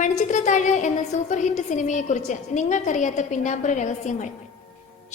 മണിച്ചിത്രത്താഴ് എന്ന super hit സിനിമയെക്കുറിച്ച് നിങ്ങൾക്കറിയാത്ത പിന്നാമ്പുറ രഹസ്യങ്ങൾ.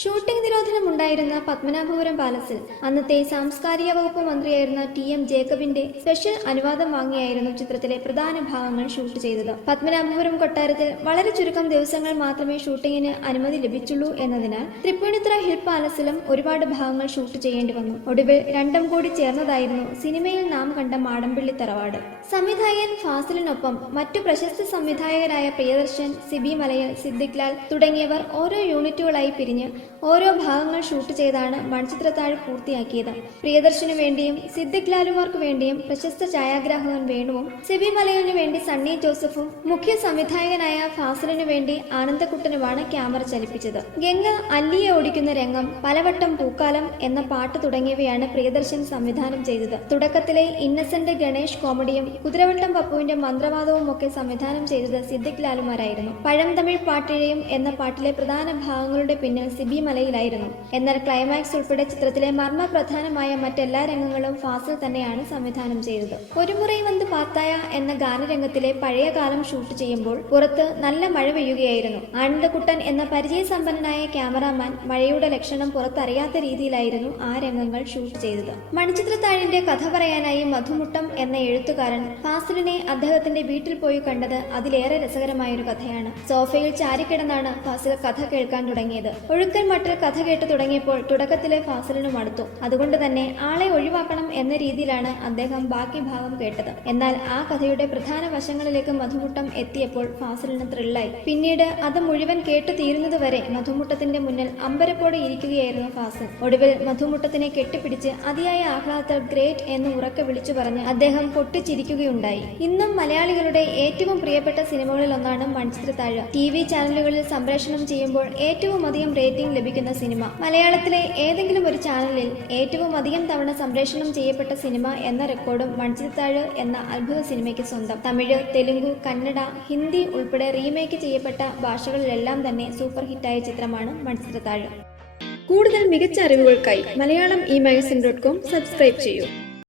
ഷൂട്ടിംഗ് നിരോധനം ഉണ്ടായിരുന്ന പത്മനാഭപുരം പാലസിൽ അന്നത്തെ സാംസ്കാരിക വകുപ്പ് മന്ത്രിയായിരുന്ന ടി എം ജേക്കബിന്റെ സ്പെഷ്യൽ അനുവാദം വാങ്ങിയായിരുന്നു ചിത്രത്തിലെ പ്രധാന ഭാഗങ്ങൾ ഷൂട്ട് ചെയ്തത്. പത്മനാഭപുരം കൊട്ടാരത്തിൽ വളരെ ചുരുക്കം ദിവസങ്ങൾ മാത്രമേ ഷൂട്ടിങ്ങിന് അനുമതി ലഭിച്ചുള്ളൂ എന്നതിനാൽ തൃപ്പൂണിത്തുറ ഹിൽ പാലസിലും ഒരുപാട് ഭാഗങ്ങൾ ഷൂട്ട് ചെയ്യേണ്ടി വന്നു. ഒടുവിൽ രണ്ടും കൂടി ചേർന്നതായിരുന്നു സിനിമയിൽ നാം കണ്ട മാടമ്പിള്ളി തറവാട്. സംവിധായകൻ ഫാസിലിനൊപ്പം മറ്റു പ്രശസ്ത സംവിധായകരായ പ്രിയദർശൻ സിബി മലയൽ സിദ്ദിഖ് ലാൽ തുടങ്ങിയവർ ഓരോ യൂണിറ്റുകളായി പിരിഞ്ഞ് ഓരോ ഭാഗങ്ങൾ ഷൂട്ട് ചെയ്താണ് മൺചിത്രത്താഴ് പൂർത്തിയാക്കിയത്. പ്രിയദർശനു വേണ്ടിയും സിദ്ദിഖ് ലാലുമാർക്ക് വേണ്ടിയും പ്രശസ്ത ഛായാഗ്രാഹകൻ വേണുവും സിബി മലയലിനു വേണ്ടി സണ്ണി ജോസഫും മുഖ്യ സംവിധായകനായ ഫാസിലിനു വേണ്ടി ആനന്ദക്കുട്ടനുമാണ് ക്യാമറ ചലിപ്പിച്ചത്. ഗംഗ അല്ലിയെ ഓടിക്കുന്ന രംഗം പലവട്ടം പൂക്കാലം എന്ന പാട്ട് തുടങ്ങിയവയാണ് പ്രിയദർശൻ സംവിധാനം ചെയ്തത്. തുടക്കത്തിലെ ഇന്നസെന്റ് ഗണേഷ് കോമഡിയും കുതിരവട്ടം പപ്പുവിന്റെ മന്ത്രവാദവും ഒക്കെ സംവിധാനം ചെയ്തത് സിദ്ദിഖ് ലാലുമാരായിരുന്നു പഴം തമിഴ് പാട്ടിഴയും എന്ന പാട്ടിലെ പ്രധാന ഭാഗങ്ങളുടെ പിന്നിൽ സിബി മലയിലായിരുന്നു എന്നാൽ ക്ലൈമാക്സ് ഉൾപ്പെടെ ചിത്രത്തിലെ മർമ്മപ്രധാനമായ മറ്റെല്ലാ രംഗങ്ങളും ഫാസിൽ തന്നെയാണ് സംവിധാനം ചെയ്തത്. ഒരു മുറി വന്ന് പാത്തായ എന്ന ഗാനരംഗത്തിലെ പഴയ കാലം ഷൂട്ട് ചെയ്യുമ്പോൾ പുറത്ത് നല്ല മഴ പെയ്യുകയായിരുന്നു. ആനന്ദക്കുട്ടൻ എന്ന പരിചയസമ്പന്നനായ ക്യാമറാമാൻ മഴയുടെ ലക്ഷണം പുറത്തറിയാത്ത രീതിയിലായിരുന്നു ആ രംഗങ്ങൾ ഷൂട്ട് ചെയ്തത്. മണിച്ചിത്രത്താഴിന്റെ കഥ പറയാനായി മധുമുട്ടം എന്ന എഴുത്തുകാരൻ ഫാസിലിനെ അദ്ദേഹത്തിന്റെ വീട്ടിൽ പോയി കണ്ടത് അതിലേറെ രസകരമായ ഒരു കഥയാണ്. സോഫയിൽ ചാരിക്കിടന്നാണ് ഫാസിൽ കഥ കേൾക്കാൻ തുടങ്ങിയത്. ഒഴുക്കൽ മട്ടിൽ കഥ കേട്ട് തുടങ്ങിയപ്പോൾ തുടക്കത്തിലെ ഫാസലിനും മടുത്തു. അതുകൊണ്ട് തന്നെ ആളെ ഒഴിവാക്കണം എന്ന രീതിയിലാണ് അദ്ദേഹം ബാക്കി ഭാഗം കേട്ടത്. എന്നാൽ ആ കഥയുടെ പ്രധാന വശങ്ങളിലേക്ക് മധുമുട്ടം എത്തിയപ്പോൾ ഫാസലിന് ത്രില്ലായി. പിന്നീട് അത് മുഴുവൻ കേട്ടു തീരുന്നതുവരെ മധുമുട്ടത്തിന്റെ മുന്നിൽ അമ്പരപ്പോടെ ഇരിക്കുകയായിരുന്നു ഫാസൽ. ഒടുവിൽ മധുമുട്ടത്തിനെ കെട്ടിപ്പിടിച്ച് അതിയായ ആഹ്ലാദത്തിൽ ഗ്രേറ്റ് എന്ന് ഉറക്കെ വിളിച്ചു പറഞ്ഞ് അദ്ദേഹം പൊട്ടിച്ചിരിക്കുകയുണ്ടായി. ഇന്നും മലയാളികളുടെ ഏറ്റവും പ്രിയപ്പെട്ട സിനിമകളിൽ ഒന്നാണ് മൺചിത്രത്താഴ്. ടി വി ചാനലുകളിൽ സംപ്രേഷണം ചെയ്യുമ്പോൾ ഏറ്റവും അധികം റേറ്റിംഗ് ലഭിക്കുന്ന സിനിമ. മലയാളത്തിലെ ഏതെങ്കിലും ഒരു ചാനലിൽ ഏറ്റവും അധികം തവണ സംപ്രേഷണം ചെയ്യപ്പെട്ട സിനിമ എന്ന റെക്കോർഡും മൺചിത്താഴ് എന്ന അത്ഭുത സിനിമയ്ക്ക് സ്വന്തം. തമിഴ് തെലുങ്ക് കന്നഡ ഹിന്ദി ഉൾപ്പെടെ റീമേക്ക് ചെയ്യപ്പെട്ട ഭാഷകളിലെല്ലാം തന്നെ സൂപ്പർ ഹിറ്റായ ചിത്രമാണ് മൺചിത്രത്താഴ്. കൂടുതൽ മികച്ച അറിവുകൾക്കായി Malayalam e magazine dot com subscribe ചെയ്യൂ.